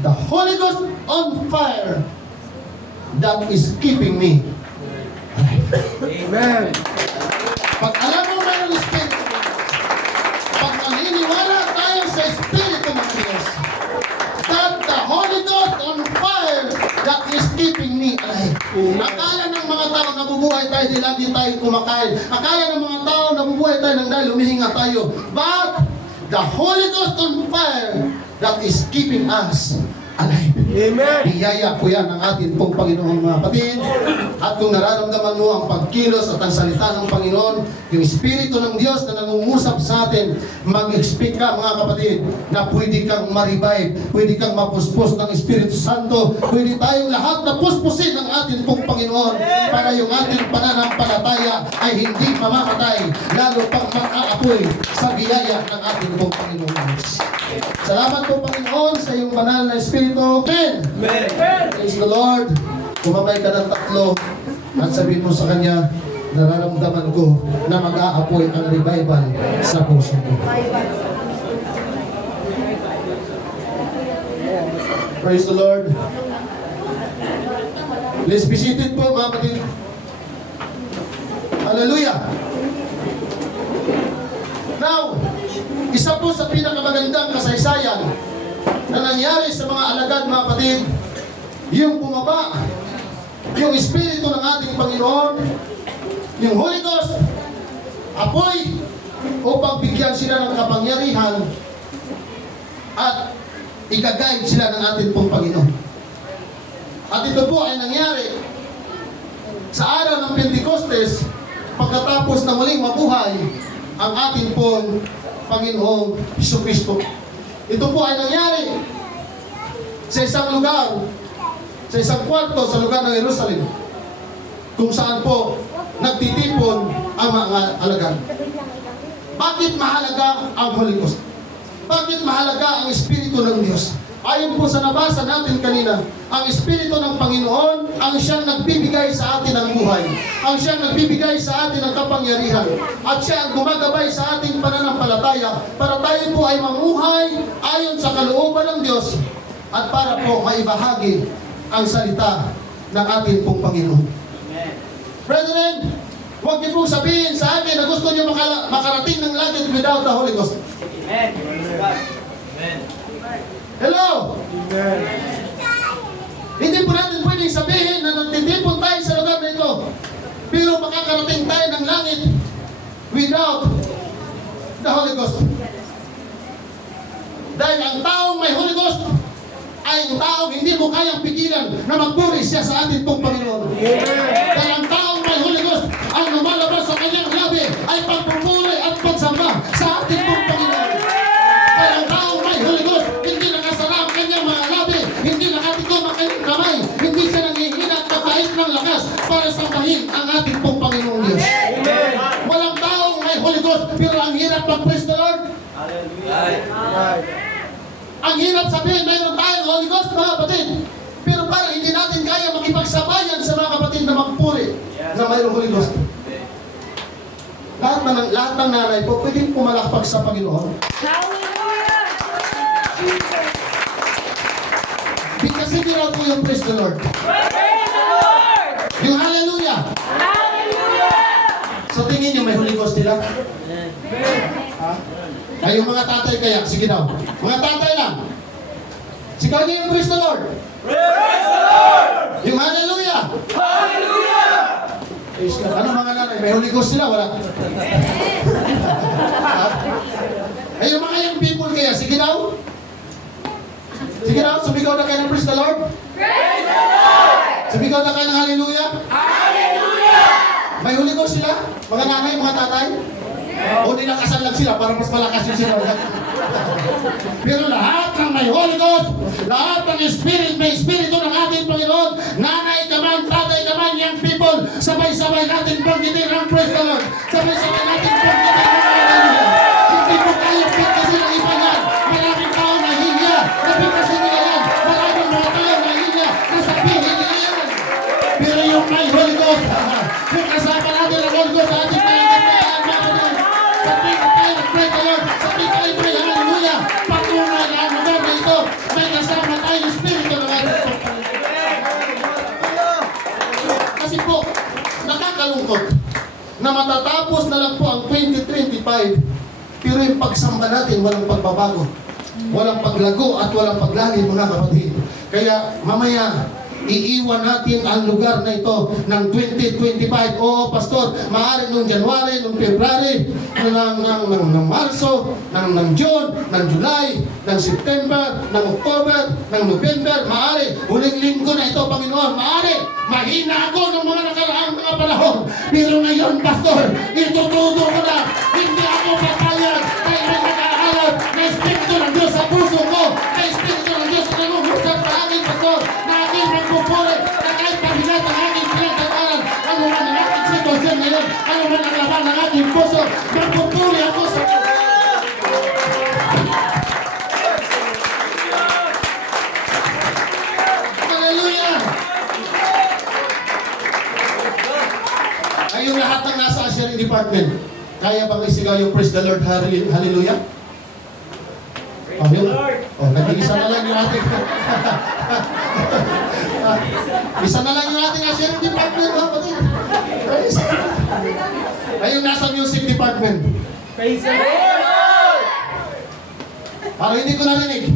the Holy Ghost on fire that is keeping me alive. Amen. Pag alam mo mayroong Espiritu, pag naniniwala tayo sa Espiritu ng Diyos, that the Holy Ghost on fire that is keeping me alive. Akala ng mga tao nabubuhay tayo dahil lagi tayo kumakain. Akala ng mga tao nabubuhay tayo nang dahil humihinga tayo. But the Holy Ghost on fire that is keeping us alive. Amen. Biyaya po yan ng ating pong Panginoon mga kapatid. At kung nararamdaman mo ang pagkilos at ang salita ng Panginoon, yung Espiritu ng Diyos na nangungusap sa atin, mag-expect ka mga kapatid na pwede kang ma-revive, pwede kang mapuspos ng Espiritu Santo, pwede tayong lahat na puspusin ng ating pong Panginoon para yung ating pananampalataya ay hindi mamamatay, lalo pang mag-aapoy sa biyaya ng ating pong Panginoon. Salamat po Panginoon sa iyong banal na Espiritu. Amen! Amen. Praise the Lord. Kumamay ka ng tatlo at sabihin mo sa Kanya, nararamdaman ko na mag-aapoy ang revival sa puso ko. Praise the Lord. Please be seated po mga kapatid. Hallelujah. Now, isa po sa pinakamagandang kasaysayan na nangyari sa mga alagad mga kapatid, yung bumaba, yung Espiritu ng ating Panginoon, yung Holy Ghost, apoy, upang bigyan sila ng kapangyarihan at i-guide sila ng ating pong Panginoon. At ito po ay nangyari sa araw ng Pentecostes pagkatapos na muling mabuhay ang ating pong Panginoong Jesucristo. Ito po ay nangyari sa isang lugar, sa isang kwarto sa lugar ng Jerusalem, kung saan po nagtitipon ang mga alagad. Bakit mahalaga ang Holy Ghost? Bakit mahalaga ang Espiritu ng Diyos? Ayon po sa nabasa natin kanina, ang Espiritu ng Panginoon ang siyang nagbibigay sa atin ng buhay. Ang siyang nagbibigay sa atin ng kapangyarihan. At siya ang gumagabay sa ating pananampalataya para tayo po ay mamuhay ayon sa kalooban ng Diyos at para po maibahagi ang salita ng ating pong Panginoon. Brethren, huwag niyo pong sabihin sa akin na gusto niyo makarating ng langit without the Holy Ghost. Amen. Amen. Hello! Amen. Hindi po natin pwedeng sabihin na nagtitipon tayo sa lugar na ito, pero makakarating tayo ng langit without the Holy Ghost. Dahil ang taong may Holy Ghost ay ang taong hindi mo kayang pigilan na magpuri siya sa ating pong Panginoon. Dahil ang taong may Holy Ghost, ang lumalabas sa kanyang labi ay pagpupuri at pagsamba sa ating pong Panginoon. Dahil ang taong may Holy Ghost, hindi nakasara ang kanyang mga labi, hindi nakatikom ang kanyang kamay, hindi siya nanghihina at kapait ng lakas para sambahin ang ating pong Panginoong Diyos. Walang taong may Holy Ghost, pero ang hirap mag-praise the Lord. Hallelujah. Ang hirap sabihin, mayroon tayong Holy Ghost, mga kapatid. Pero parang hindi natin kaya makipagsabayan sa mga kapatid na magpuri na mayroong Holy Ghost. Lahat ng nanay po, pwedeng pumalakpak sa Panginoon. Kasi hindi raw po yung praise the Lord. Yung hallelujah. So tingin nyo may Holy Ghost nila? Ha? Ay, yung mga tatay kaya, sige daw. Mga tatay lang. Sigaw niyo yung praise the Lord. Praise the Lord! Yung hallelujah. Hallelujah! Praise God. Ano mga nanay? May Holy Ghost sila? Wala. Ha? Ay, yung mga young people kaya, sige daw. Sige daw, sumigaw na kayo ng praise the Lord. Praise the Lord! Sumigaw na kayo ng hallelujah. Hallelujah! May Holy Ghost sila? Mga nanay, mga tatay? O di nakasal lang sila para mas malakas yung sila. Pero lahat ng may Holy Ghost, lahat ng Spirit, may Espiritu ng ating Panginoon, nanay ka man, tatay ka man, young people, sabay-sabay natin pagkitin ang praise the Lord. Sabay-sabay natin pagkitin ang hallelujah. Hindi po tayo pagkitin ng iba yan. Maraming tao nahihiya. Napikasin nila yan. Maraming mga tao nahihiya. Nasabihin nila yan. Pero yung may Holy Ghost, yung kasama natin ang Holy Ghost sa ating sabi tayo may hallelujah. Patunay na ang lugar na ito. May kasama tayo na matatapos na lang po ang 2025, pero yung pagsamba natin walang pagbabago, walang paglago at walang paglalim, mga kapatid. Kaya mamaya, iiwan natin ang lugar na ito ng 2025. Oo, Pastor, maaari nung January, nung February, ng Marso, ng June, ng July, ng September, ng October, ng November, maaari. Huling linggo na ito, Panginoon, maaari. Mahina ako ng mga nakaraang mga panahon. Pero ngayon, Pastor, itututo ko na, hindi ako papayag dahil may nag-aalab na Espiritu ng Diyos sa puso ko, na Espiritu ng Diyos na nangungusap sa akin, Pastor, na aking magpupuri, na kahit pabigat ang aking pinagdaanan, ano man ang aking sitwasyon ngayon, ano man ang laman ng aking puso, magpupuri ako sa Hallelujah! Ngayong lahat ng nasa ushering department, kaya bang isigaw yung praise the Lord, hallelujah? Oh, yun. Oh, nag-iisa na lang yung ating isa na lang yung ating ushering department, kapatid. Praise the Lord. Ngayong nasa music department, Praise the Lord! para hindi ko narinig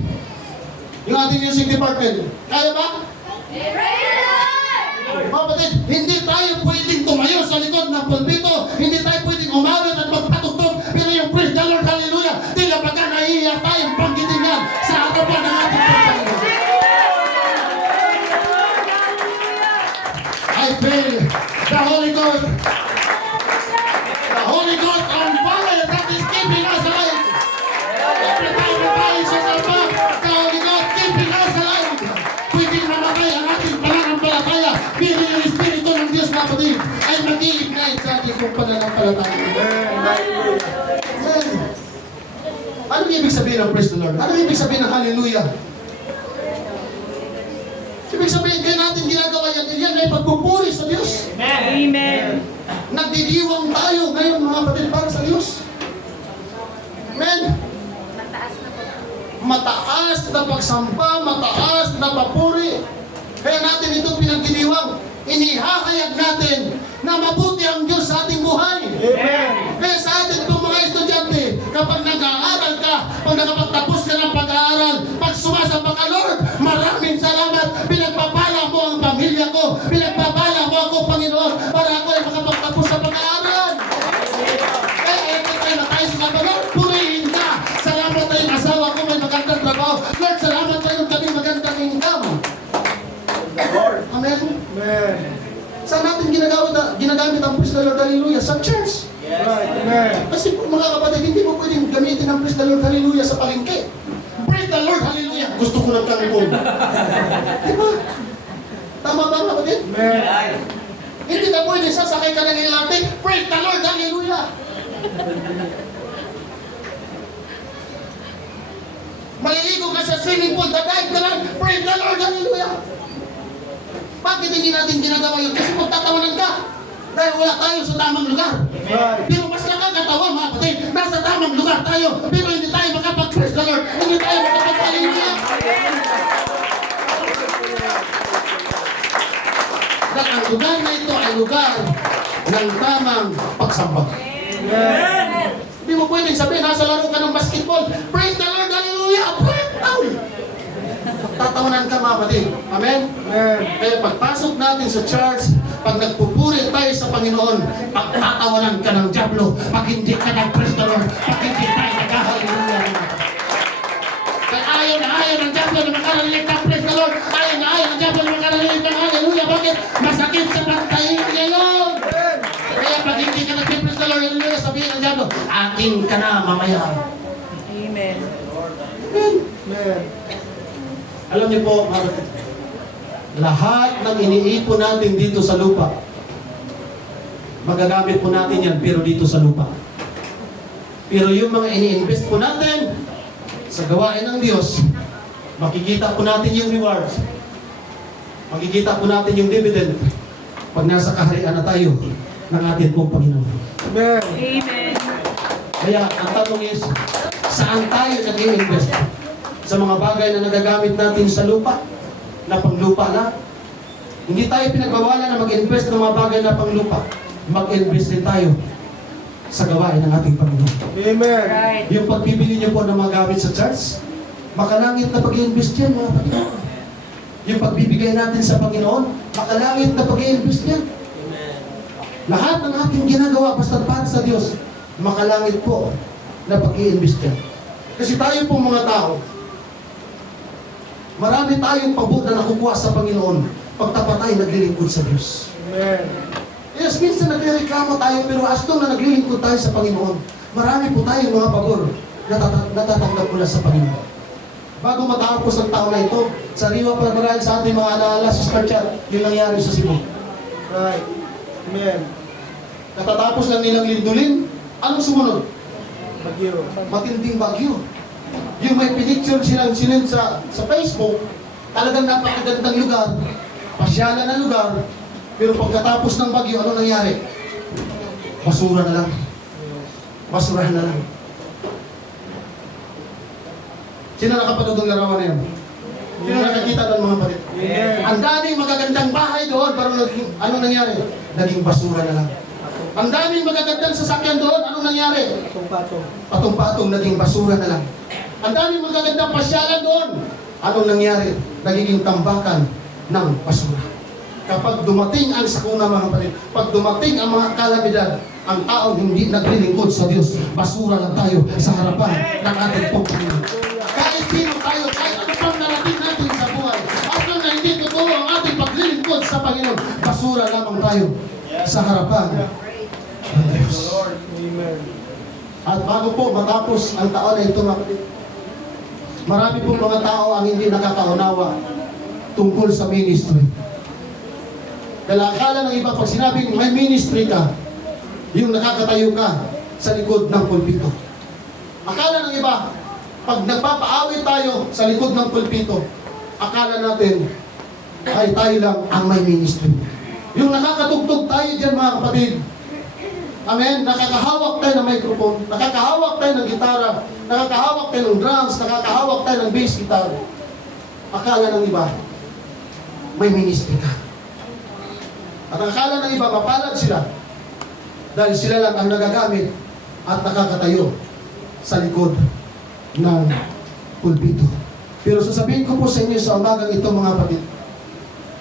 yung ating music department. Kaya ba? Kapatid, hindi tayo pwedeng tumayo sa likod ng pulpito, hindi tayo pwedeng umawit at magpatugtog, pero yung praise the Lord, hallelujah, tila baka naiiyak tayong panggitin yan sa harapan ng ating Panginoon. I feel the Holy Ghost on fire that is keeping us alive. Every time na tayo sa salba, the Holy Ghost keeping us alive. Pwedeng namatay ang ating pananampalataya, pero yung Espiritu ng Diyos na kapatid ay mag-i-ignite sa ating kung pananampalataya. Amen. Anong ibig sabihin ng praise the Lord? Anong ibig sabihin ng hallelujah? Ibig sabihin, kaya natin ginagawa yan ay pagpupuri sa Diyos. Amen. Nagdidiwang tayo ngayon, mga kapatid, para sa Diyos. Amen. Mataas na pagsamba, mataas na papuri. Kaya natin ito pinagdidiwang. Inihahayag natin na mabuti ang Diyos sa ating buhay. Amen. Kaya sa atin itong mga estudyante, kapag nag-aaral ka, pag nakapagtapos ka ng pag-aaral, pag sumasamba ka, Lord, maraming salamat. Pinagpapala mo ang pamilya ko. Pinagpapala mo ako, Panginoon, para ako ay makapagtapos sa pag-aaral. Kaya every time na tayo sinabi, Lord, purihin ka. Salamat tayo yung asawa ko, may magandang trabaho. Lord, salamat tayo yung kaming magandang income. Amen. Amen. Saan natin ginagamit ang praise the Lord, hallelujah? Sa church. Right. Amen. Kasi po, mga kapatid, hindi mo pwedeng gamitin ang praise the Lord, hallelujah sa palengke. Praise the Lord, hallelujah. Gusto ko ng kangkong. Diba? Tama ba, kapatid? Amen. Hindi ka pwede sasakay ka ng ilate. Praise the Lord, hallelujah. Maliligo ka sa swimming pool, dadive ka lang. Praise the Lord, hallelujah. Bakit hindi natin ginagawa yun? Kasi magtatawanan ka. Dahil wala tayo sa tamang lugar. Right. Pero mas nakakatawa, mga kapatid, nasa tamang lugar tayo, pero hindi tayo makapag-praise the Lord, hindi tayo makapag-hallelujah. Dahil ang lugar na ito ay lugar ng tamang pagsamba. Amen. Hindi mo pwedeng sabihin, nasa laro ka ng basketball, praise the Lord, hallelujah, praise the Lord. Tatawanan ka, mga kapatid. Amen? Amen. Kaya pagpasok natin sa church, pag nagpupuri tayo sa Panginoon, pagtatawanan ka ng dyablo, pag hindi ka nag-praise the Lord, pag hindi tayo nag-hallelujah. Kaya ayaw ng dyablo na makaralilig ng praise the Lord, ayaw ng dyablo na makaralilig ng hallelujah. Bakit? Masakit sa pantayin ngayon. Kaya pag hindi ka nag-praise the Lord, hallelujah, sabihin ng dyablo, akin ka na mamaya. Amen. Amen. Amen. Alam niyo po, mga kapatid, lahat ng iniipon natin dito sa lupa, magagamit po natin yan, pero dito sa lupa. Pero yung mga ini-invest po natin sa gawain ng Diyos, makikita po natin yung rewards. Makikita po natin yung dividend pag nasa kaharian na tayo ng ating pong Panginoon. Amen. Amen. Kaya ang tanong is, saan tayo nag-i-invest? Sa mga bagay na nagagamit natin sa lupa, na panglupa na. Hindi tayo pinagbawalan na mag-invest ng mga bagay na panglupa. mag-invest din tayo sa gawain ng ating Panginoon. Amen. Right. Yung pagbibili niyo po ng mga gamit sa church, makalangit na pag-invest yan, mga Panginoon. Yung pagbibigay natin sa Panginoon, makalangit na pag-invest yan. Lahat ng ating ginagawa basta para sa Diyos, makalangit po na pag-i-invest yan. Kasi tayo po mga tao, marami tayong pabot na nakukuha sa Panginoon pagtapat tayo naglilingkod sa Diyos. Amen. Yes, minsan nagreklamo tayo, pero as long na naglilingkod tayo sa Panginoon, marami po tayong mga pabor na natatanggap mula sa Panginoon. Bago matapos ang taon na ito, sariwa pa marahil sa ating mga alaala, Sister Chat, yung nangyari sa Cebu. Right. Amen. Natatapos lang nilang lindulin, anong sumunod? Bagyo. Matinding bagyo. Yung may pinicture silang sinend sa Facebook, talagang napakagandang lugar, pasyalan na lugar, pero pagkatapos ng bagyo, ano nangyari? Basura na lang. Basurahan na lang. Sino nakapanood ng larawan na yan? Sino nakakita doon mga kapatid? Amen. Ang daming magagandang bahay doon, pero ano nangyari? Naging basura na lang. Ang daming magagandang sasakyan doon, anong nangyari? Patong-patong. Patong-patong, naging basura na lang. Ang daming magagandang pasyalan doon, anong nangyari? Nagiging tambakan ng basura. Kapag dumating ang sakuna mga kapatid, pag dumating ang mga kalamidad, ang tao hindi naglilingkod sa Diyos, basura lang tayo sa harapan ng ating Panginoon. Kahit sino tayo, kahit ano pang narating natin sa buhay, at nang na hindi totoo ang ating paglilingkod sa Panginoon, basura lamang tayo sa harapan ng Diyos. Lord. Amen. At bago po matapos ang taon na ito, mga kapatid, marami po mga tao ang hindi nakakaunawa tungkol sa ministry. Dahil akala ng iba, pag sinabing may ministry ka, yung nakakatayo ka sa likod ng pulpito. Akala ng iba, pag nagpapaawit tayo sa likod ng pulpito, akala natin ay tayo lang ang may ministry. Yung nakakatugtog tayo dyan mga kapatid, amen, nakakahawak tayo ng microphone, nakakahawak tayo ng gitara, nakakahawak tayo ng drums, nakakahawak tayo ng bass guitar. Akala ng iba, may ministry ka. At ang akala ng iba, mapalad sila dahil sila lang ang nagagamit at nakakatayo sa likod ng pulpito. Pero sasabihin ko po sa inyo sa umagang ito mga kapatid,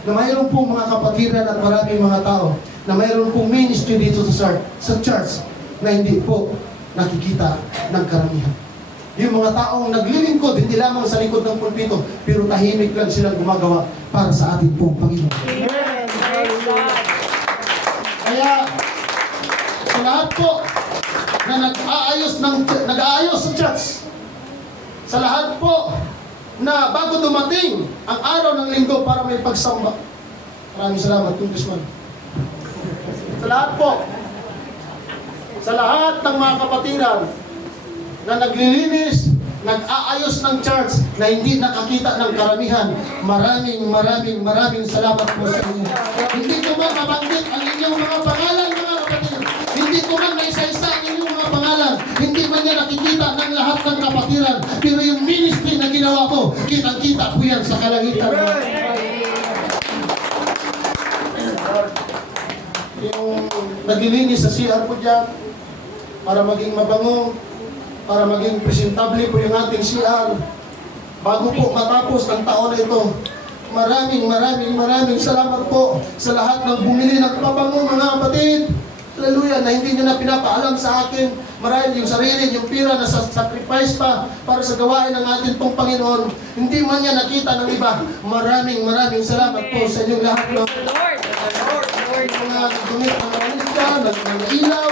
na mayroon pong mga kapatiran at maraming mga tao na mayroon pong ministry dito sa church na hindi po nakikita ng karamihan. Yung mga taong naglilingkod, hindi lamang sa likod ng pulpito, pero tahimik lang silang gumagawa para sa ating pong Panginoon. Amen. Hallelujah. Kaya, sa lahat po na nag-aayos sa church, sa lahat po na bago dumating ang araw ng linggo para may pagsamba. Maraming salamat, Congressman. Sa lahat po, sa lahat ng mga kapatiran na naglilinis, nag-aayos ng church na hindi nakakita ng karamihan, maraming salamat po sa inyo. Hindi ko man mabanggit ang inyong mga pangalan, mga kapatid. Hindi ko man naisa-isa ang inyong mga pangalan. Hindi man niya nakikita ng lahat ng kapatiran. Pero yung ministry na ginawa ko, kitang-kita ko yan sa kalangitan. Yung naglilinis sa CR po dyan, para maging mabango, para maging presentable po yung ating CR. Bago po matapos ang taon na ito, maraming salamat po sa lahat ng bumili ng pabango mga kapatid. Hallelujah, na hindi nyo na pinapaalam sa akin. Marahil yung sarili, yung pira na sacrifice pa para sa gawain ng ating pong Panginoon. Hindi man niya nakita ng iba. Maraming salamat po sa inyong lahat. Praise the Lord. Lord. Mga nagdumit ng mga nisya, ng ilaw.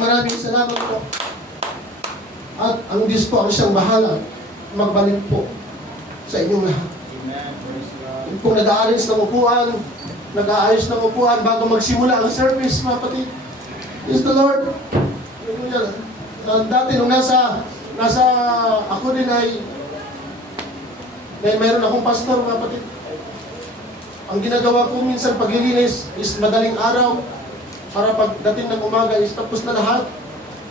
Maraming salamat po. At ang Diyos po ang siyang bahala magbalik po sa inyong lahat. Kung nag-aalis ng upuan, nag-aayos ng upuan bago magsimula ang service, mga kapatid. Praise the Lord. Dati nung nasa ako din ay mayroon akong pastor, mga kapatid. Ang ginagawa ko minsan paglilinis is madaling araw para pagdating ng umaga is tapos na lahat.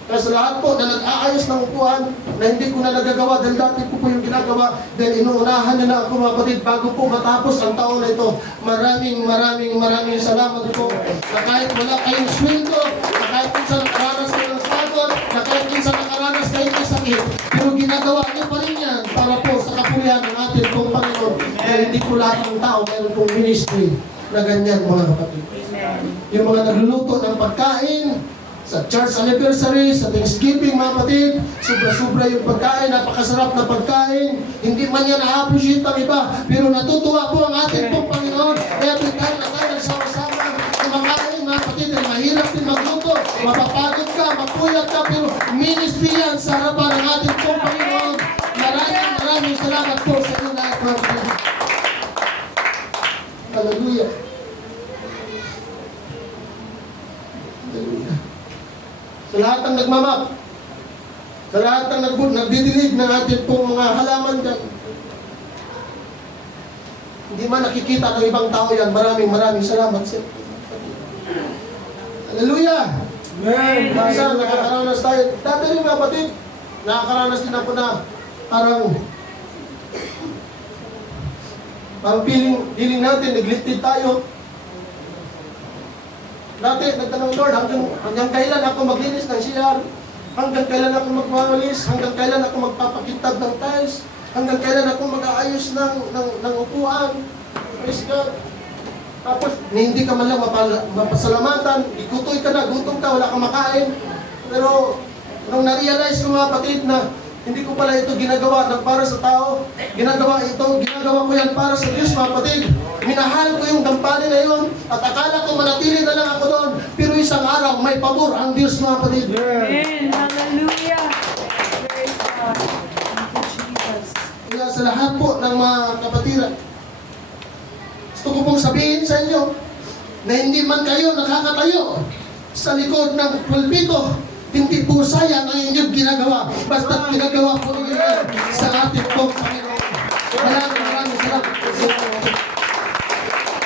Kaya sa lahat po na nag-aayos ng upuan na hindi ko na nagagawa dahil dati ko po yung ginagawa dahil inuunahan niyo na ako mga kapatid bago po matapos ang taon na ito. Maraming salamat po na kahit wala kayong sweldo, na kahit minsan nakaranas kayo ng pagod, na kahit minsan nakaranas kayo ng sakit, pero ginagawa niyo pa rin yan para po sa kapulihan ng ating pong Panginoon. Dahil hindi po lahat ng tao mayroon pong ministry na ganyan mga kapatid. Yung mga nagluluto ng pagkain, sa church anniversary, sa Thanksgiving mga kapatid, sobra-sobra yung pagkain, napakasarap na pagkain, hindi man yan na-appreciate ng iba, pero natutuwa po ang ating pong Panginoon. Every time na tayo nagsama-sama, kumakain mga kapatid, ay mahirap din magluto, mapapagod ka, mapuyat ka, pero ministry yan sa harapan ng ating pong Panginoon. Maraming salamat po sa inyo lahat mga kapatid. Hallelujah. Hallelujah. Sa lahat ng nagmamap, sa lahat ng nagdidilig ng ating pong mga halaman dyan, hindi man nakikita ng ibang tao yan, maraming salamat sa inyo. Hallelujah! Amen. Minsan nakakaranas tayo. Dati rin mga kapatid, nakakaranas din ako na parang feeling natin, neglected tayo. Dati, nagtanong Lord, hanggang kailan ako maglinis ng CR? Hanggang kailan ako magwawalis? Hanggang kailan ako magpapakintab ng tiles? Hanggang kailan ako mag-aayos ng upuan? Praise God. Tapos, hindi ka man lang mapasalamatan, igutoy ka na, gutom ka, wala kang makain. Pero, nung na-realize ko mga kapatid na hindi ko pala ito ginagawa ng para sa tao, ginagawa ko yan para sa Diyos mga kapatid. Minahal ko yung gampanin na yun at akala ko manatili na lang ako doon. Pero isang araw, may pabor ang Diyos mga kapatid. Amen. Hallelujah. Praise God. Thank you, Jesus. Kaya sa lahat po ng mga kapatiran, gusto ko pong sabihin sa inyo na hindi man kayo nakakatayo sa likod ng pulpito, hindi po sayang ang inyong ginagawa. Basta't ginagawa po ninyo yan sa ating pong Panginoon. Maraming salamat po sa inyo.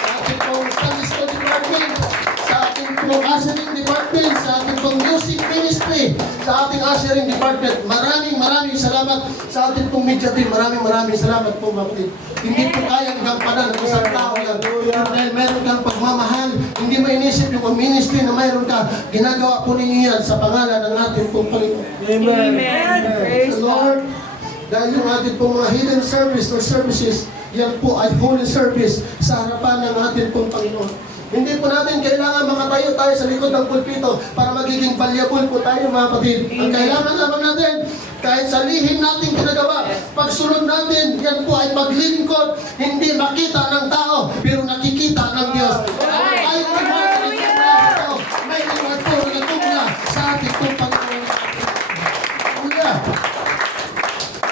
Sa ating pong Sunday School Department, sa ating pong ushering department, sa ating pong music ministry, sa ating ushering department. Maraming salamat sa ating pong media team. Maraming salamat po mga kapatid. Hindi po kayang gampanan ng isang tao yan. Dahil meron kang pagmamahal, hindi mo inisip yung ministry na mayroon ka. Ginagawa po ninyo yan sa pangalan ng ating pong Panginoon. Amen. Amen. Praise The Lord, God. dahil yung ating pong mga hidden service or services, yan po ay holy service sa harapan ng ating pong Panginoon. Hindi po natin kailangan makatayo tayo sa likod ng pulpito para magiging valuable po tayo mga kapatid. Ang kailangan lamang natin, kahit sa lihim natin ginagawa, pagsunod natin, yan po ay maglilingkod, hindi makita ng tao, pero nakikita ng Diyos. Ay, reward na ito. May reward po na natungla sa ating pong Panginoon. Hallelujah.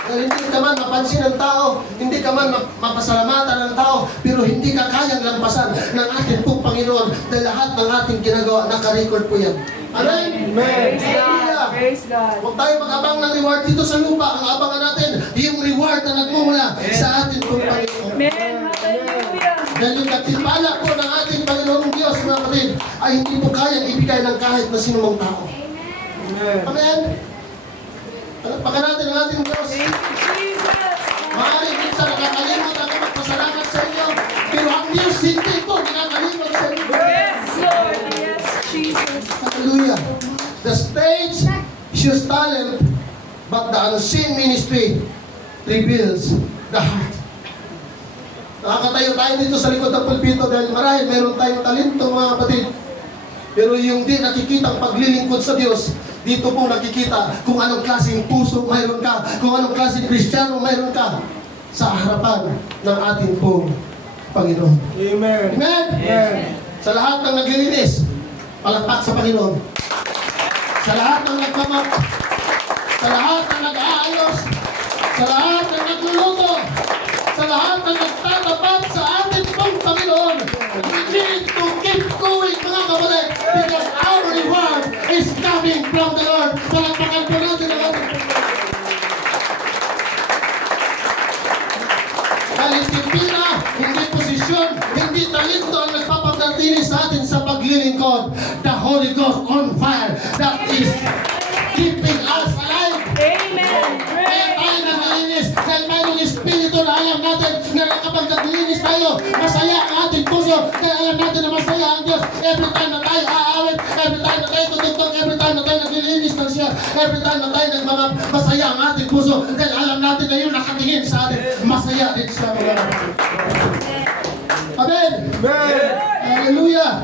Dahil hindi ka man mapansin ng tao, hindi ka man mapasalamatan ng tao, pero hindi ka kayang lampasan ng ating pong Panginoon dahil lahat ng ating ginagawa, naka-record po yan. Amen? Praise God. Hallelujah. Praise God. Huwag tayo mag-abang ng reward dito sa lupa. Ang abangan natin, yung reward na nagmumula sa ating pong Panginoon. Amen. Hallelujah. Dahil yung katimpala po ng ating Panginoong Diyos, mga kapatid, ay hindi po kayang ibigay ng kahit na sinumang tao. Amen. Amen? Palakpakan natin ang ating Diyos. Thank you, Jesus. Maaaring minsan nakakalimot ako magpasalamat sa inyo, pero ang Diyos hindi po nakakalimot sa inyo. Yes, Lord. Yes, Jesus. Hallelujah. The stage shows talent, but the unseen ministry reveals the heart. Nakakatayo tayo dito sa likod ng pulpito dahil marahil meron tayong talento mga kapatid. Pero yung di nakikitang paglilingkod sa Diyos, dito po nakikita kung anong klaseng puso mayroon ka, kung anong klaseng Kristiyano mayroon ka sa harapan ng ating pong Panginoon. Amen. Amen? Amen. Sa lahat ng naglilinis, palakpak sa Panginoon. Sa lahat ng nagmamap, sa lahat ng nag-aayos, sa lahat ng nagluluto, sa lahat ng nagtatapat sa ating pong Panginoon, we need to keep going mga kapatid because our reward is coming from the Lord. Palakpakan po natin ang ating Panginoon. Dahil hindi hindi posisyon, hindi talento ang nagpapapanatili sa atin sa paglilingkod. The Holy Ghost on fire. That is alam natin na kapag naglilinis tayo, masaya ang ating puso. Kaya alam natin na masaya ang Diyos. Every time na tayo aawit, every time na tayo tutugtog, every time na tayo naglilinis ng siya, every time na tayo masaya ang ating puso. Kaya alam natin na yun nakatingin sa atin. Masaya din sa mga. Amen! Amen. Hallelujah!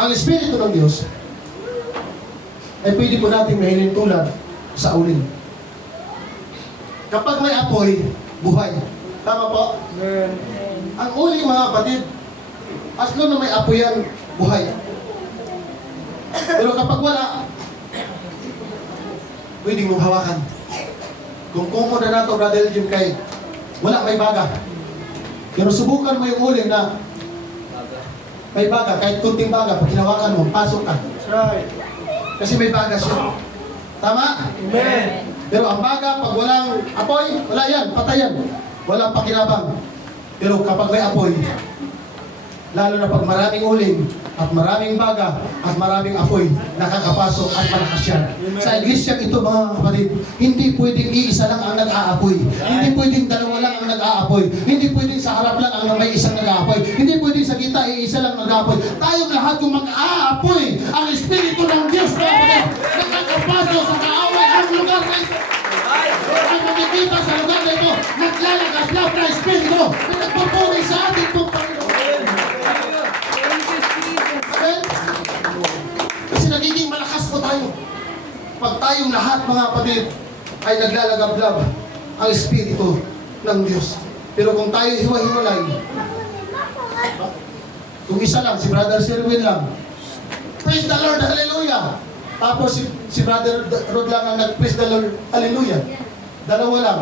Ang Espiritu ng Diyos ay pwede po natin mahilin tulad sa uling. Kapag may apoy, buhay. Tama po? Amen. Ang uling, mga kapatid, as long na may apoy yan, buhay. Pero kapag wala, pwede mong hawakan. Kung kumo na nato, Brother Jim, kay wala, may baga. Pero subukan mo yung uling na may baga, kahit kunting baga, pag hinawakan mo, pasok ka. That's right. Kasi may baga siya. Tama? Amen. Pero ang baga, pag walang apoy, wala yan, patay yan. Walang pakinabang. Pero kapag may apoy, lalo na pag maraming uling, at maraming baga, at maraming apoy, nakakapasok at malakas yan. Sa iglesia ito, mga kapatid, hindi pwedeng iisa lang ang nag-aapoy. Hindi pwedeng dalawa lang ang nag-aapoy. Hindi pwedeng sa harap lang ang may isang nag-aapoy. Hindi pwedeng sa gitna, iisa lang nag-aapoy. Tayong lahat yung mag-aapoy. Ang Espiritu ng Diyos, mga kapatid, nakakapasok sa kaaway ang lugar na ito. Ang makikita sa lugar na ito, naglalagas-lap na Espiritu. Pinagpupuri sa ating pong Panginoon. Amen? Kasi nagiging malakas po tayo. Pag tayong lahat, mga kapatid, ay naglalagablab ang Espiritu ng Diyos. Pero kung tayo hiwa-hiwalay, kung isa lang, si Brother Sherwin lang, praise the Lord, hallelujah. Tapos si Brother Rod lang ang nag-praise the Lord, hallelujah. Dalawa lang.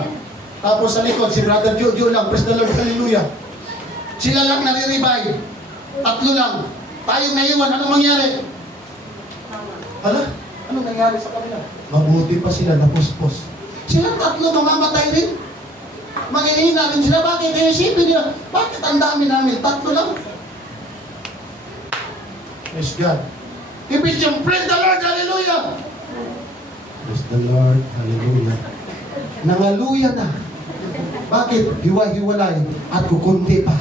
Tapos sa likod, si Brother Jojo lang, praise the Lord, hallelujah. Sila lang nare-revive. Tatlo lang. Tayo naiwan, anong mangyari? Hala? Anong nangyari sa kanila? Mabuti pa sila, napuspos. Silang tatlo mamamatay rin. Manginina rin sila. Bakit? Kaya isipin nila, bakit ang dami namin? Tatlo lang. Praise God. Ibig yung praise the Lord, hallelujah. Praise the Lord, hallelujah. Nangaluya na. Bakit? Hiwa-hiwalay at kukunti pa.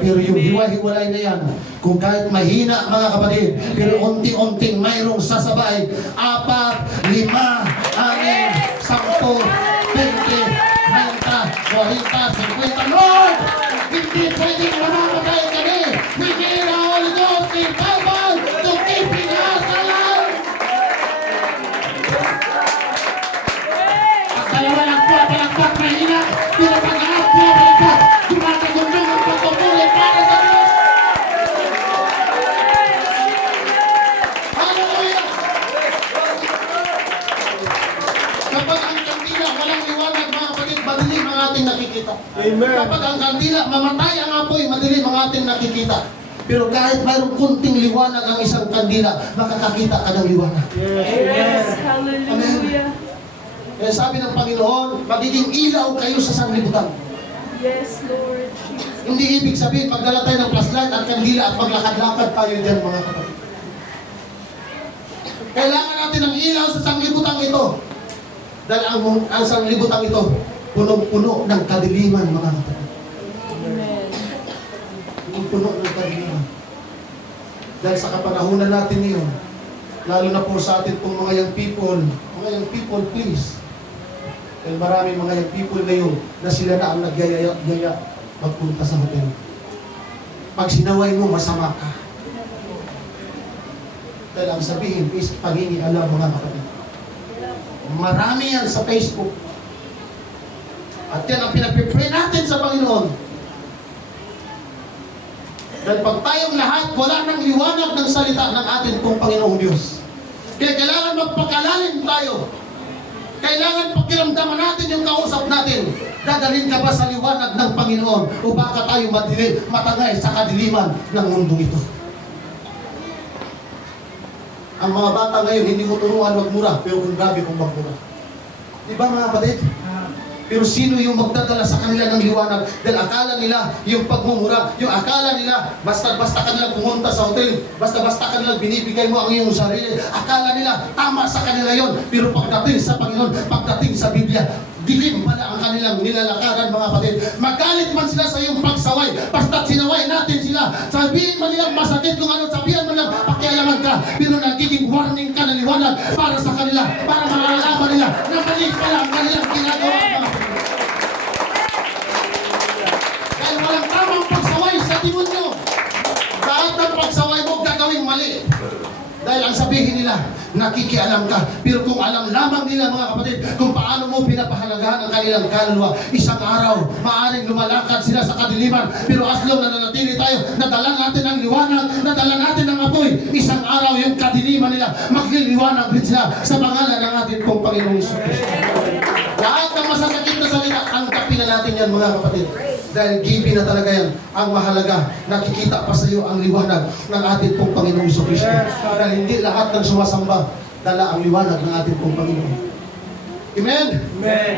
Pero yung hiwa-hiwalay na yan, kung kahit mahina mga kapatid, pero unti-unting mayroong sasabay, 4, 5, 6, 10, 20, 30, 40, 50. Lord! Hindi pwedeng mamamatay kami. We need the Holy Ghost in Bible to keeping us alive. At dalawa lang po, palakpak, mahina. Pero pag-aap po, palakpak, tumatagundong ang pagpupuli para sa Diyos. Hallelujah! Kapag ang kandila walang liwanag, mga kapatid, madilim ang ating nakikita. Amen. Kapag ang kandila mamatay ang apoy, madilim ang ating nakikita. Pero kahit mayroong kunting liwanag ang isang kandila, makakakita ka ng liwanag. Yes, hallelujah. Kaya sabi ng Panginoon, magiging ilaw kayo sa sanglibutan. Yes, Lord Jesus. Hindi ibig sabihin, magdala tayo ng flashlight at kandila at maglakad-lakad tayo dyan, mga kapatid. Kailangan natin ng ilaw sa sanglibutang ito. Dahil ang sanglibutang ito, punong-puno ng kadiliman, mga kapatid. Amen. Punong-puno ng kadiliman. Dahil sa kapanahunan natin ngayon, lalo na po sa atin pong mga young people, please. Dahil marami mga young people ngayon na sila na ang nagyayaya magpunta sa hotel. Pag sinaway mo, masama ka. Dahil ang sabihin is pangingialam, mga kapatid. Marami yan sa Facebook. At yan ang pinagpipray natin sa Panginoon. Dahil pag tayong lahat, wala nang liwanag ng salita ng atin pong Panginoong Diyos. Kaya kailangan magpakalalim tayo. Kailangan pakiramdaman natin yung kausap natin. Dadalhin ka ba sa liwanag ng Panginoon o baka tayo matangay sa kadiliman ng mundong ito? Ang mga bata ngayon, hindi mo turuan magmura, pero kung grabe kung magmura. Di ba, mga kapatid? Pero sino yung magdadala sa kanila ng liwanag? Dahil akala nila yung pagmumura, yung akala nila basta-basta ka nilang pumunta sa hotel, basta-basta ka nilang binibigay mo ang iyong sarili. Akala nila tama sa kanila yon. Pero pagdating sa Panginoon, pagdating sa Biblia, dilim pala ang kanilang nilalakaran, mga kapatid. Magalit man sila sa iyong pagsaway, basta't sinaway natin sila. Sabihin man nilang masakit kung ano, sabihin man nilang pakialaman ka, pero nagiging warning ka na liwanag para sa kanila, para malalaman nila na mali pala ang kanilang ginagawa. Dahil walang tamang pagsaway sa demonyo. Lahat ng pagsaway mo gagawing mali. Dahil ang sabihin nila, nakikialam ka. Pero kung alam lamang nila, mga kapatid, kung paano mo pinapahalagahan ang kanilang kaluluwa, isang araw, maaaring lumalakad sila sa kadiliman. Pero as long na nanatili tayo, nadala natin ang liwanag, nadala natin ang apoy, isang araw yung kadiliman nila, magliliwanag din sila sa pangalan ng ating pong Panginoong Kristo. Lahat ng masasakit na salita, angkapin na natin yan, mga kapatid. Dahil given na talaga yan, ang mahalaga, nakikita pa sa iyo ang liwanag ng ating pong Panginoong Kristo. Dahil hindi lahat ng sumasamba, dala ang liwanag ng ating pong Panginoon. Amen? Amen.